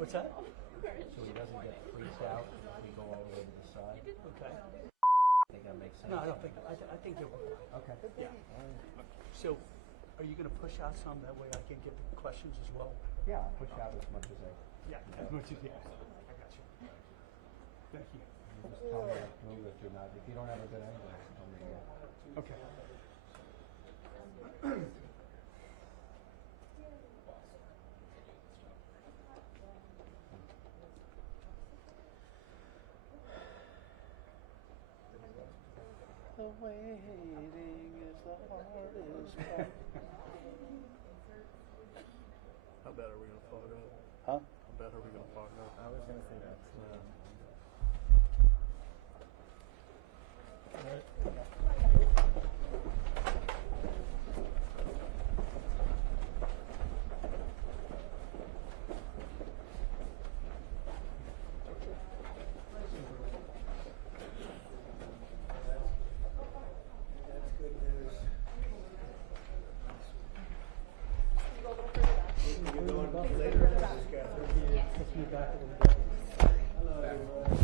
What's that? So he doesn't get freaked out if we go all the way to the side. Okay. I think that makes sense. No, I don't think. I think you're fine. Okay. Yeah. So, are you going to push out some that way I can get the questions as well? Yeah, I'll push out as much as I. Yeah, as much as you. I got you. Thank you. You just tell me move if you're not. If you don't have a good angle, just tell me to go. Okay. The waiting is the hardest part. How bad are we going to fog up? Huh? How bad are we going to fog up? I was gonna say that. Let's move back a little bit.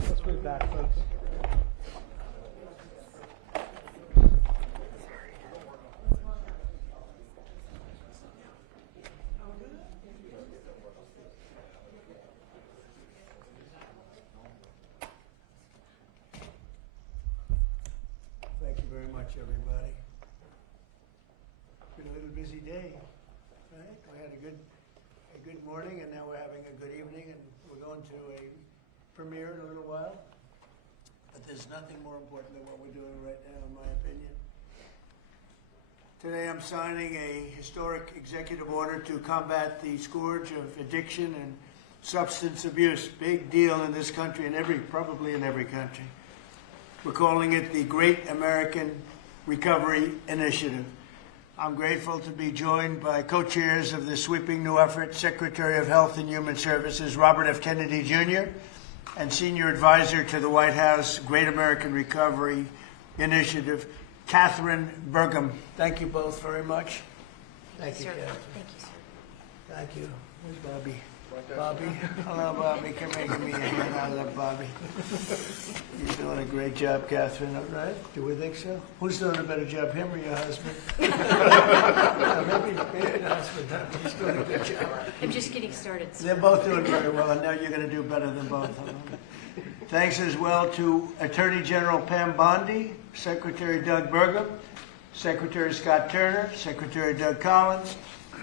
Let's move back, folks. Thank you very much, everybody. Been a little busy day, right? We had a good morning, and now we're having a good evening, and we're going to a premiere in a little while. But there's nothing more important than what we're doing right now, in my opinion. Today I'm signing a historic executive order to combat the scourge of addiction and substance abuse. Big deal in this country, and probably in every country. We're calling it the Great American Recovery Initiative. I'm grateful to be joined by co-chairs of this sweeping new effort, Secretary of Health and Human Services, Robert F. Kennedy Jr., and Senior Advisor to the White House Great American Recovery Initiative, Catherine Burgum. Thank you both very much. Thank you, Catherine. Thank you, sir. Thank you. Where's Bobby? Bobby. Hello, Bobby. Come here, give me a hand. I love Bobby. You're doing a great job, Catherine, all right? Do we think so? Who's doing a better job, him or your husband? Maybe your husband. He's doing a good job. I'm just getting started, sir. They're both doing very well, and now you're going to do better than both of them. Thanks as well to Attorney General Pam Bondi, Secretary Doug Burgum, Secretary Scott Turner, Secretary Doug Collins,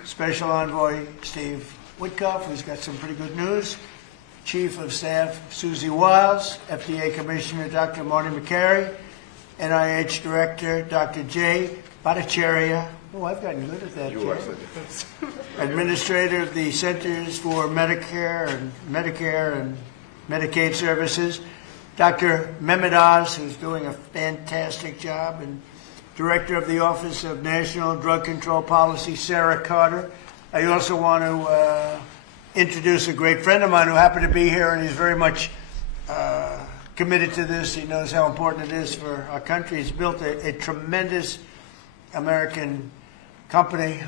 Special Envoy Steve Witkoff, who's got some pretty good news, Chief of Staff Susie Wiles, FDA Commissioner Dr. Marty McCary, NIH Director Dr. Jay Bhattacharya. Oh, I've gotten good at that. You are. Administrator of the Centers for Medicare and Medicaid Services, Dr. Mehmet Oz, who's doing a fantastic job, and Director of the Office of National Drug Control Policy, Sarah Carter. I also want to introduce a great friend of mine who happened to be here, and he's very much committed to this. He knows how important it is for our country. He's built a tremendous American company.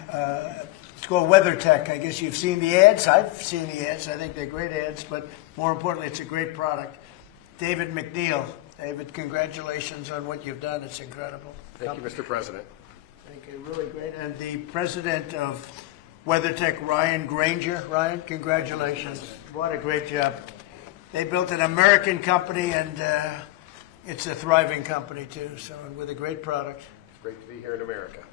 It's called WeatherTech. I guess you've seen the ads. I've seen the ads. I think they're great ads, but more importantly, it's a great product. David McNeil. David, congratulations on what you've done. It's incredible. Thank you, Mr. President. Thank you. Really great. And the president of WeatherTech, Ryan Granger. Ryan, congratulations. What a great job. They built an American company, and it's a thriving company, too, so with a great product. It's great to be here in America.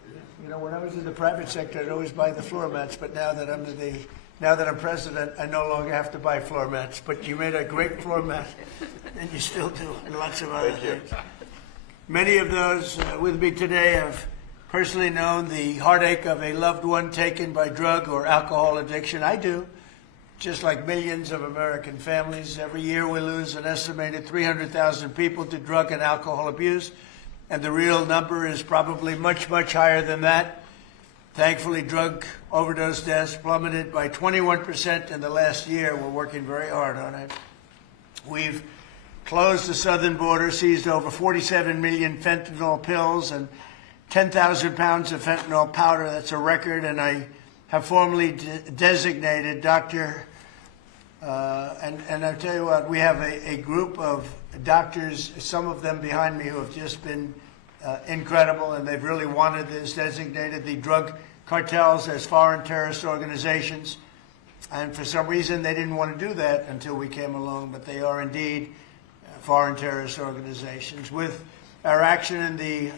You know, when I was in the private sector, I'd always buy the floor mats, but now that I'm president, I no longer have to buy floor mats. But you made a great floor mat, and you still do, and lots of other things. Many of those with me today have personally known the heartache of a loved one taken by drug or alcohol addiction. I do. Just like millions of American families, every year we lose an estimated 300,000 people to drug and alcohol abuse, and the real number is probably much, much higher than that. Thankfully, drug overdose deaths plummeted by 21% in the last year. We're working very hard on it. We've closed the southern border, seized over 47 million fentanyl pills and 10,000 pounds of fentanyl powder. That's a record, and I have formally designated Dr. And I'll tell you what, we have a group of doctors, some of them behind me, who have just been incredible, and they've really wanted this, designated the drug cartels as foreign terrorist organizations. And for some reason, they didn't want to do that until we came along, but they are indeed foreign terrorist organizations. With our action in the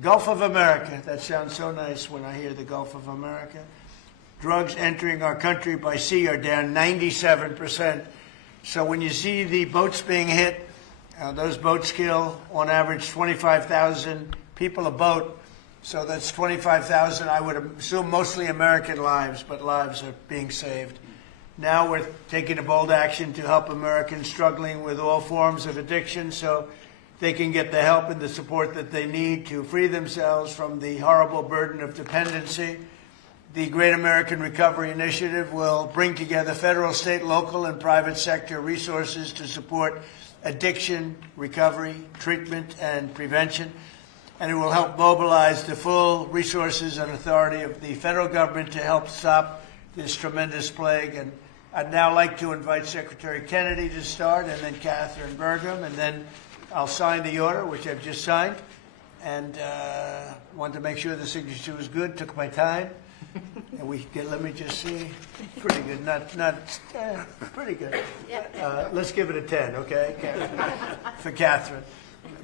Gulf of America, that sounds so nice when I hear the Gulf of America, drugs entering our country by sea are down 97%. So when you see the boats being hit, those boats kill on average 25,000 people a boat. So that's 25,000, I would assume mostly American lives, but lives are being saved. Now we're taking a bold action to help Americans struggling with all forms of addiction so they can get the help and the support that they need to free themselves from the horrible burden of dependency. The Great American Recovery Initiative will bring together federal, state, local, and private sector resources to support addiction, recovery, treatment, and prevention. And it will help mobilize the full resources and authority of the federal government to help stop this tremendous plague. And I'd now like to invite Secretary Kennedy to start, and then Catherine Burgum, and then I'll sign the order, which I've just signed. And wanted to make sure the signature was good, took my time. And we get, let me just see, pretty good, pretty good. Let's give it a 10, okay, for Catherine.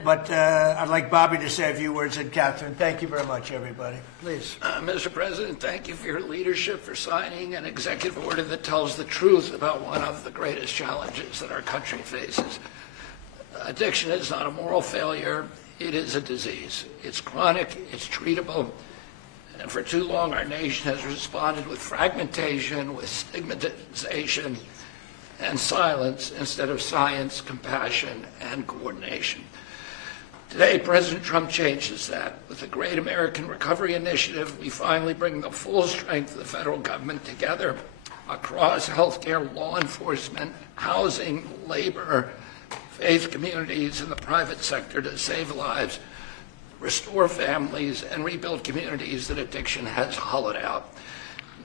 But I'd like Bobby to say a few words, and Catherine, thank you very much, everybody. Please. Mr. President, thank you for your leadership, for signing an executive order that tells the truth about one of the greatest challenges that our country faces. Addiction is not a moral failure, it is a disease. It's chronic, it's treatable, and for too long our nation has responded with fragmentation, with stigmatization, and silence instead of science, compassion, and coordination. Today, President Trump changes that. With the Great American Recovery Initiative, we finally bring the full strength of the federal government together across healthcare, law enforcement, housing, labor, faith communities, and the private sector to save lives, restore families, and rebuild communities that addiction has hollowed out.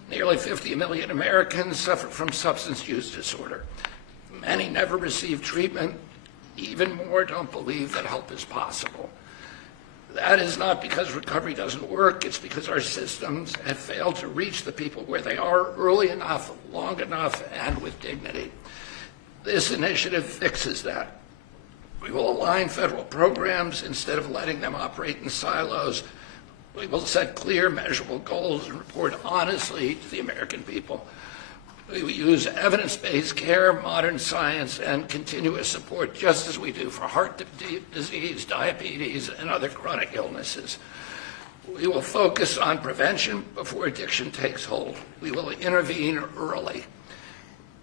Nearly 50 million Americans suffer from substance use disorder. Many never receive treatment. Even more don't believe that help is possible. That is not because recovery doesn't work, it's because our systems have failed to reach the people where they are early enough, long enough, and with dignity. This initiative fixes that. We will align federal programs instead of letting them operate in silos. We will set clear, measurable goals and report honestly to the American people. We will use evidence-based care, modern science, and continuous support, just as we do for heart disease, diabetes, and other chronic illnesses. We will focus on prevention before addiction takes hold. We will intervene early.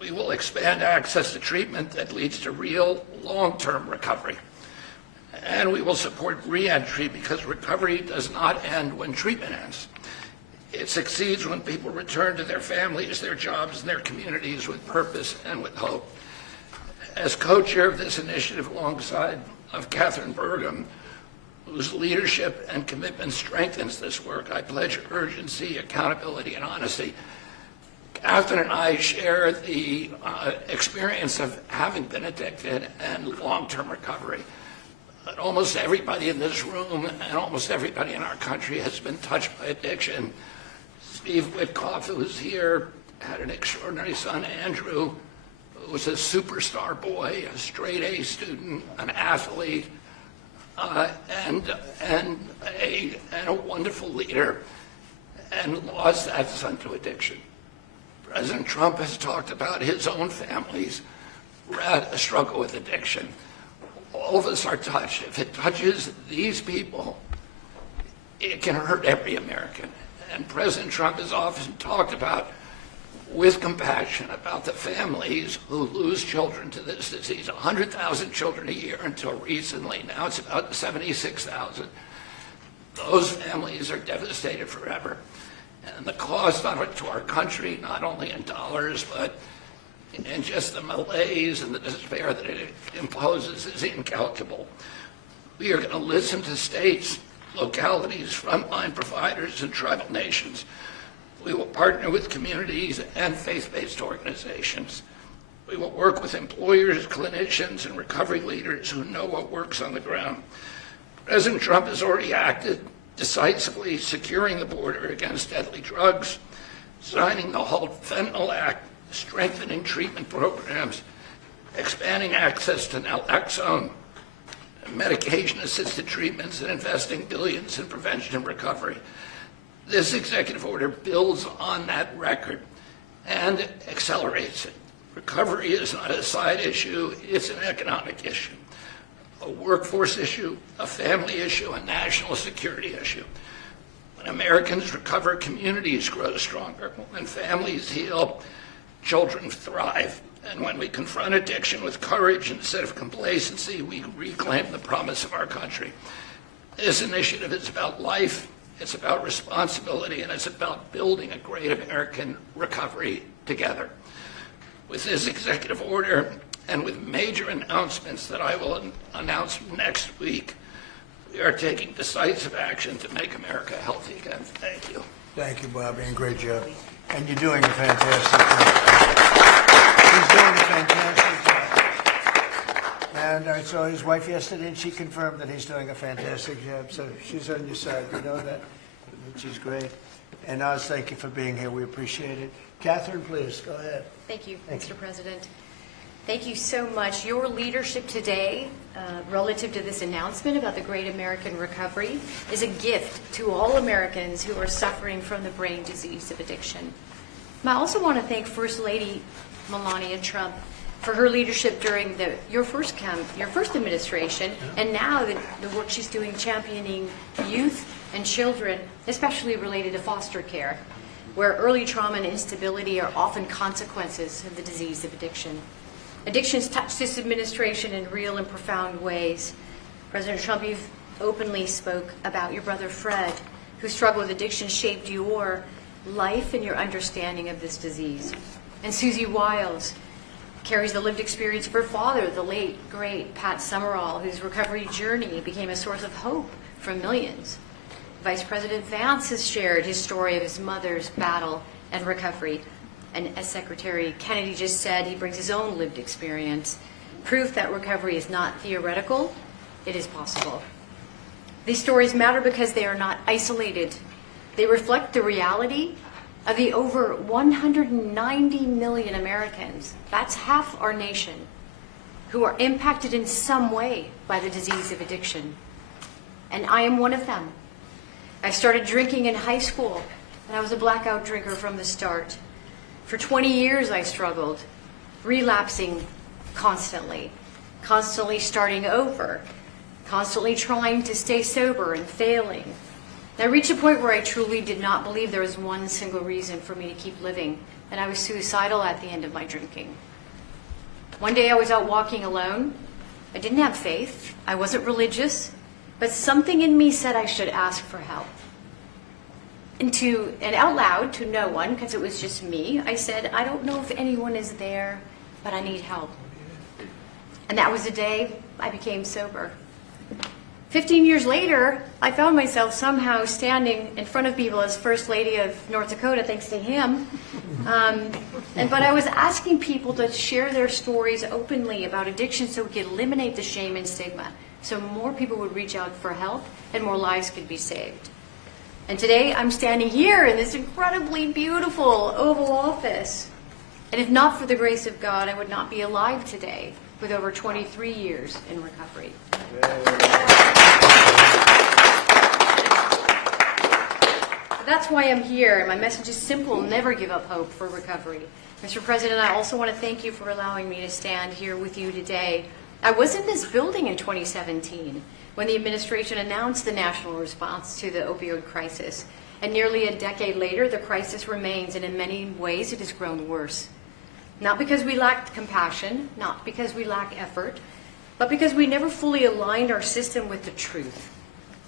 We will expand access to treatment that leads to real, long-term recovery. And we will support re-entry because recovery does not end when treatment ends. It succeeds when people return to their families, their jobs, and their communities with purpose and with hope. As co-chair of this initiative alongside of Catherine Burgum, whose leadership and commitment strengthens this work, I pledge urgency, accountability, and honesty. Catherine and I share the experience of having been addicted and long-term recovery. But almost everybody in this room and almost everybody in our country has been touched by addiction. Steve Witkoff, who's here, had an extraordinary son, Andrew, who was a superstar boy, a straight A student, an athlete, and a wonderful leader, and lost that son to addiction. President Trump has talked about his own family's struggle with addiction. All of us are touched. If it touches these people, it can hurt every American. And President Trump has often talked about, with compassion, about the families who lose children to this disease. 100,000 children a year until recently. Now it's about 76,000. Those families are devastated forever. And the cost to our country, not only in dollars, but in just the malaise and the despair that it imposes, is incalculable. We are going to listen to states, localities, frontline providers, and tribal nations. We will partner with communities and faith-based organizations. We will work with employers, clinicians, and recovery leaders who know what works on the ground. President Trump has already acted decisively, securing the border against deadly drugs, signing the Halt Fentanyl Act, strengthening treatment programs, expanding access to naloxone, medication-assisted treatments, and investing billions in prevention and recovery. This executive order builds on that record and accelerates it. Recovery is not a side issue, it's an economic issue, a workforce issue, a family issue, a national security issue. When Americans recover, communities grow stronger. When families heal, children thrive. And when we confront addiction with courage instead of complacency, we reclaim the promise of our country. This initiative is about life, it's about responsibility, and it's about building a great American recovery together. With this executive order and with major announcements that I will announce next week, we are taking decisive action to make America healthy again. Thank you. Thank you, Bobby, and great job. And you're doing a fantastic job. He's doing a fantastic job. And I saw his wife yesterday, and she confirmed that he's doing a fantastic job. So she's on your side. You know that, which is great. And Oz, thank you for being here. We appreciate it. Catherine, please, go ahead. Thank you, Mr. President. Thank you so much. Your leadership today, relative to this announcement about the Great American Recovery, is a gift to all Americans who are suffering from the brain disease of addiction. And I also want to thank First Lady Melania Trump for her leadership during your first administration, and now the work she's doing championing youth and children, especially related to foster care, where early trauma and instability are often consequences of the disease of addiction. Addictions touch this administration in real and profound ways. President Trump, you've openly spoke about your brother Fred, who struggled with addiction, shaped your life and your understanding of this disease. And Susie Wiles carries the lived experience of her father, the late, great Pat Summerall, whose recovery journey became a source of hope for millions. Vice President Vance has shared his story of his mother's battle and recovery. And as Secretary Kennedy just said, he brings his own lived experience, proof that recovery is not theoretical, it is possible. These stories matter because they are not isolated. They reflect the reality of the over 190 million Americans, that's half our nation, who are impacted in some way by the disease of addiction. And I am one of them. I started drinking in high school, and I was a blackout drinker from the start. For 20 years I struggled, relapsing constantly starting over, constantly trying to stay sober and failing. And I reached a point where I truly did not believe there was one single reason for me to keep living, and I was suicidal at the end of my drinking. One day I was out walking alone. I didn't have faith, I wasn't religious, but something in me said I should ask for help. And out loud to no one, because it was just me, I said, I don't know if anyone is there, but I need help. And that was the day I became sober. 15 years later, I found myself somehow standing in front of people as First Lady of North Dakota, thanks to him. But I was asking people to share their stories openly about addiction so we could eliminate the shame and stigma, so more people would reach out for help and more lives could be saved. And today I'm standing here in this incredibly beautiful Oval Office. And if not for the grace of God, I would not be alive today with over 23 years in recovery. That's why I'm here, and my message is simple: never give up hope for recovery. Mr. President, I also want to thank you for allowing me to stand here with you today. I was in this building in 2017 when the administration announced the national response to the opioid crisis. And nearly a decade later, the crisis remains, and in many ways it has grown worse. Not because we lacked compassion, not because we lack effort, but because we never fully aligned our system with the truth.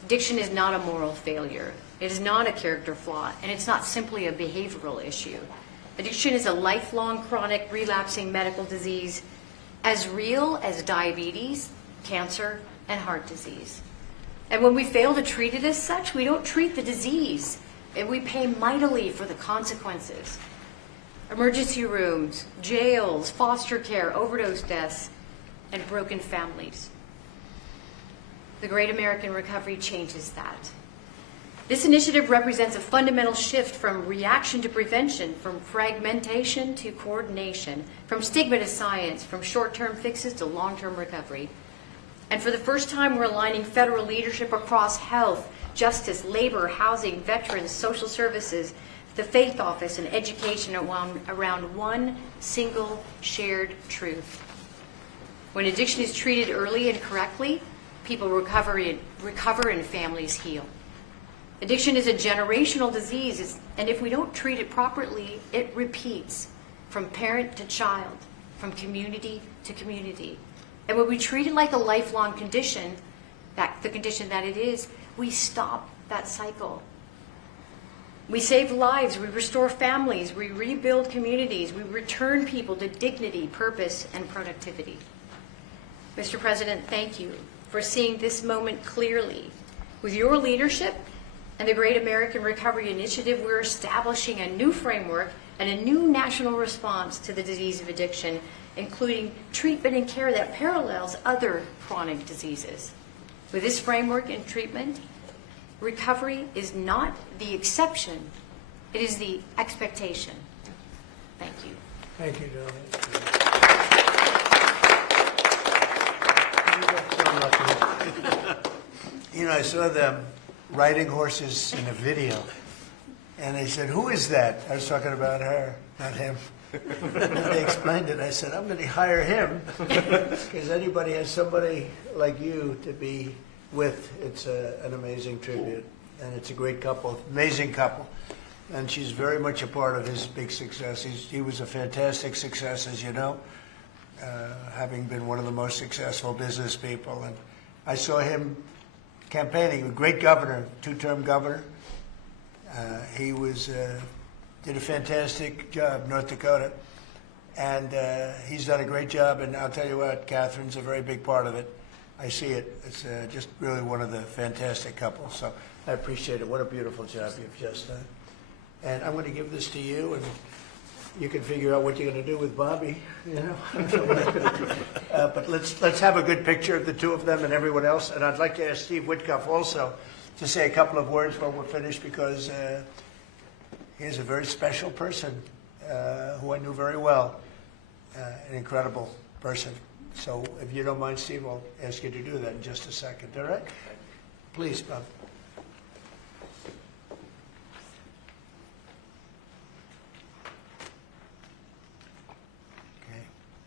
Addiction is not a moral failure. It is not a character flaw, and it's not simply a behavioral issue. Addiction is a lifelong, chronic, relapsing medical disease, as real as diabetes, cancer, and heart disease. And when we fail to treat it as such, we don't treat the disease, and we pay mightily for the consequences. emergency rooms, jails, foster care, overdose deaths, and broken families. The Great American Recovery changes that. This initiative represents a fundamental shift from reaction to prevention, from fragmentation to coordination, from stigma to science, from short-term fixes to long-term recovery. And for the first time, we're aligning federal leadership across health, justice, labor, housing, veterans, social services, the faith office, and education around one single shared truth. When addiction is treated early and correctly, people recover and families heal. Addiction is a generational disease, and if we don't treat it properly, it repeats from parent to child, from community to community. And when we treat it like a lifelong condition, the condition that it is, we stop that cycle. We save lives, we restore families, we rebuild communities, we return people to dignity, purpose, and productivity. Mr. President, thank you for seeing this moment clearly. With your leadership and the Great American Recovery Initiative, we're establishing a new framework and a new national response to the disease of addiction, including treatment and care that parallels other chronic diseases. With this framework and treatment, recovery is not the exception, it is the expectation. Thank you. Thank you, Donald. You know, I saw them riding horses in a video, and they said, "Who is that?" I was talking about her, not him. And they explained it. I said, "I'm going to hire him because anybody has somebody like you to be with. It's an amazing tribute, and it's a great couple, amazing couple." And she's very much a part of his big success. He was a fantastic success, as you know, having been one of the most successful business people. And I saw him campaigning, a great governor, two-term governor. He did a fantastic job, North Dakota, and he's done a great job. And I'll tell you what, Catherine's a very big part of it. I see it. It's just really one of the fantastic couples. So I appreciate it. What a beautiful job you've just done. And I'm going to give this to you, and you can figure out what you're going to do with Bobby. You know. But let's have a good picture of the two of them and everyone else. And I'd like to ask Steve Whitcuff also to say a couple of words when we're finished, because he's a very special person who I knew very well, an incredible person. So if you don't mind, Steve, I'll ask you to do that in just a second, all right? Please, Bob. Okay.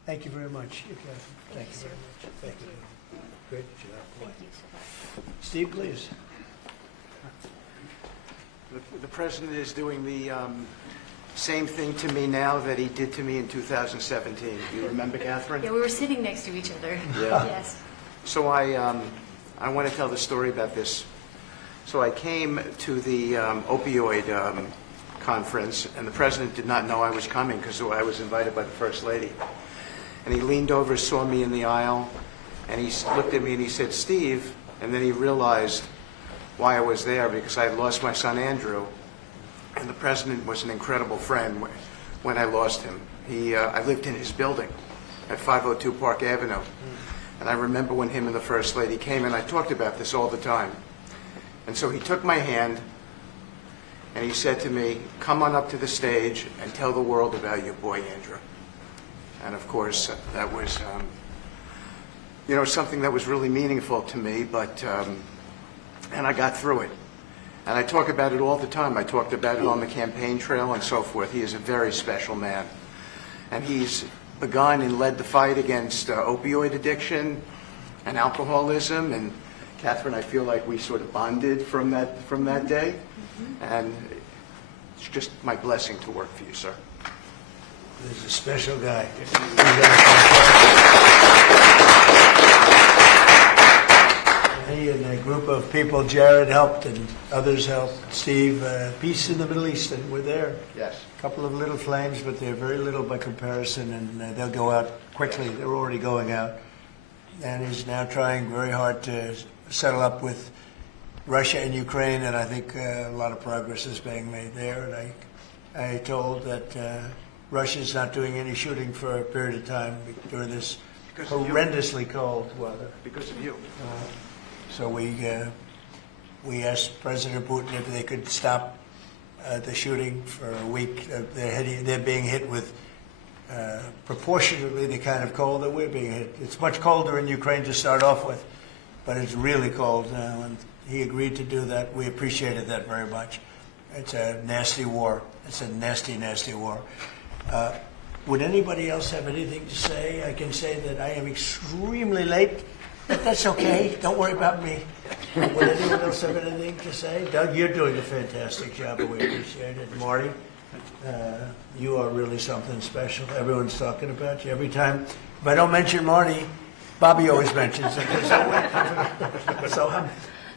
Thank you very much. Thank you very much. Thank you. Great job. Thank you so much. Steve, please. The president is doing the same thing to me now that he did to me in 2017. Do you remember, Catherine? Yeah, we were sitting next to each other. Yeah. Yes. So I want to tell the story about this. So I came to the opioid conference, and the president did not know I was coming because I was invited by the First Lady. And he leaned over, saw me in the aisle, and he looked at me and he said, "Steve," and then he realized why I was there, because I had lost my son Andrew, and the president was an incredible friend when I lost him. I lived in his building at 502 Park Avenue, and I remember when him and the First Lady came, and I talked about this all the time. And so he took my hand, and he said to me, "Come on up to the stage and tell the world about your boy Andrew." And of course, that was, something that was really meaningful to me, but and I got through it. And I talk about it all the time. I talked about it on the campaign trail and so forth. He is a very special man. And he's begun and led the fight against opioid addiction and alcoholism. And Catherine, I feel like we sort of bonded from that day. Mm-hmm. And it's just my blessing to work for you, sir. He's a special guy. He and a group of people, Jared helped and others helped. Steve, peace in the Middle East, and we're there. Yes. A couple of little flames, but they're very little by comparison, and they'll go out quickly. Yes. They're already going out. And he's now trying very hard to settle up with Russia and Ukraine, and I think a lot of progress is being made there. And I told that Russia's not doing any shooting for a period of time during this Because of you. horrendously cold weather. Because of you. So we asked President Putin if they could stop the shooting for a week. They're being hit with proportionately the kind of cold that we're being hit. It's much colder in Ukraine to start off with, but it's really cold now, and he agreed to do that. We appreciated that very much. It's a nasty war. It's a nasty, nasty war. Would anybody else have anything to say? I can say that I am extremely late, but that's okay. Don't worry about me. Would anyone else have anything to say? Doug, you're doing a fantastic job, and we appreciate it. Marty, you are really something special. Everyone's talking about you. Every time, if I don't mention Marty, Bobby always mentions it. So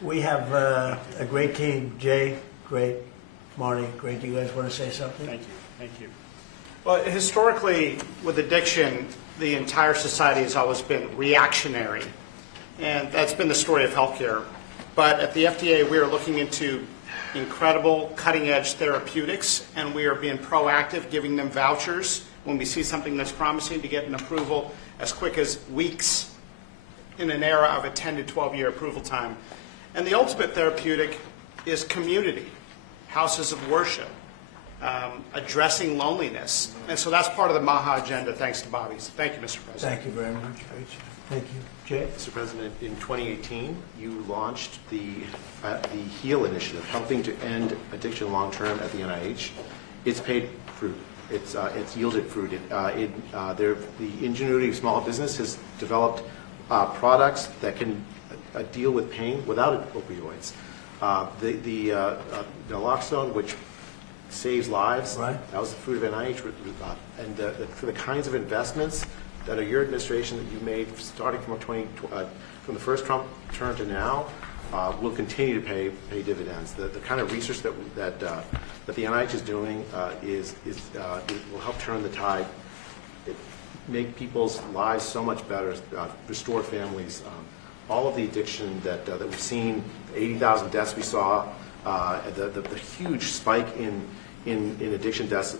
we have a great team. Jay, great. Marty, great. Do you guys want to say something? Thank you. Thank you. Well, historically, with addiction, the entire society has always been reactionary, and that's been the story of healthcare. But at the FDA, we are looking into incredible cutting-edge therapeutics, and we are being proactive, giving them vouchers when we see something that's promising to get an approval as quick as weeks in an era of a 10 to 12-year approval time. And the ultimate therapeutic is community, houses of worship, addressing loneliness. And so that's part of the MAHA agenda, thanks to Bobby's. Thank you, Mr. President. Thank you very much. Great. Thank you. Jay? Mr. President, in 2018, you launched the HEAL initiative, helping to end addiction long-term at the NIH. It's paid fruit. It's yielded fruit. The ingenuity of small business has developed products that can deal with pain without opioids. The naloxone, which saves lives, right. That was the fruit of NIH. And for the kinds of investments that are your administration that you made starting from the first Trump term to now, will continue to pay dividends. The kind of research that the NIH is doing will help turn the tide, make people's lives so much better, restore families. All of the addiction that we've seen, 80,000 deaths we saw, the huge spike in addiction deaths,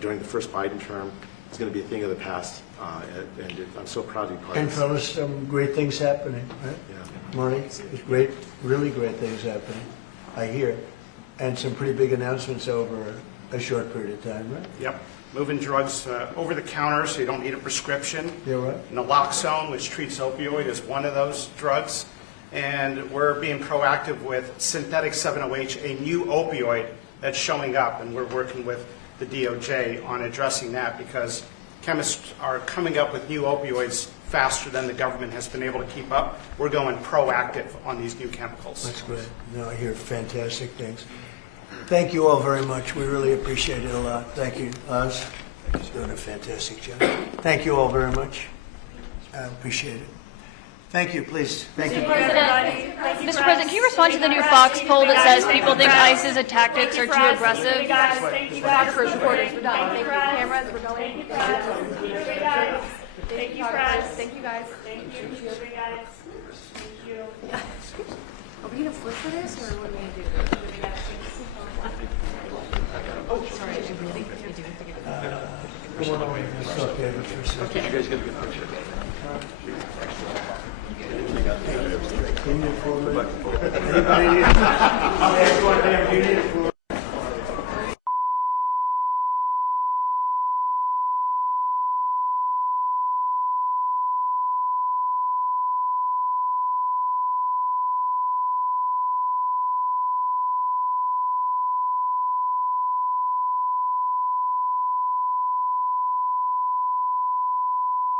during the first Biden term is going to be a thing of the past, and I'm so proud to be part of And this. fellas, some great things happening, right? Yeah. Marty, there's great, really great things happening, I hear, and some pretty big announcements over a short period of time, right? Yep. Moving drugs over the counter so you don't need a prescription. Yeah, right. Naloxone, which treats opioid, is one of those drugs. And we're being proactive with synthetic 7-OH, a new opioid that's showing up. And we're working with the DOJ on addressing that because chemists are coming up with new opioids faster than the government has been able to keep up. We're going proactive on these new chemicals. That's great. No, I hear fantastic things. Thank you all very much. We really appreciate it a lot. Thank you, Oz. He's doing a fantastic job. Thank you all very much. I appreciate it. Thank you, please. Thank you. Mr. President, can you respond to the new Fox poll that says people think ICE's tactics are too aggressive? Thank you guys. First reporters, we're done. Thank you. Cameras, we're going. Thank you, press. Thank you, guys. Thank you, guys. Thank you. Are we going to flip for this, or what are we going to do? Oh, sorry, I really do. Come on over here. Let's talk David for a second. You guys get a good picture. Anybody need a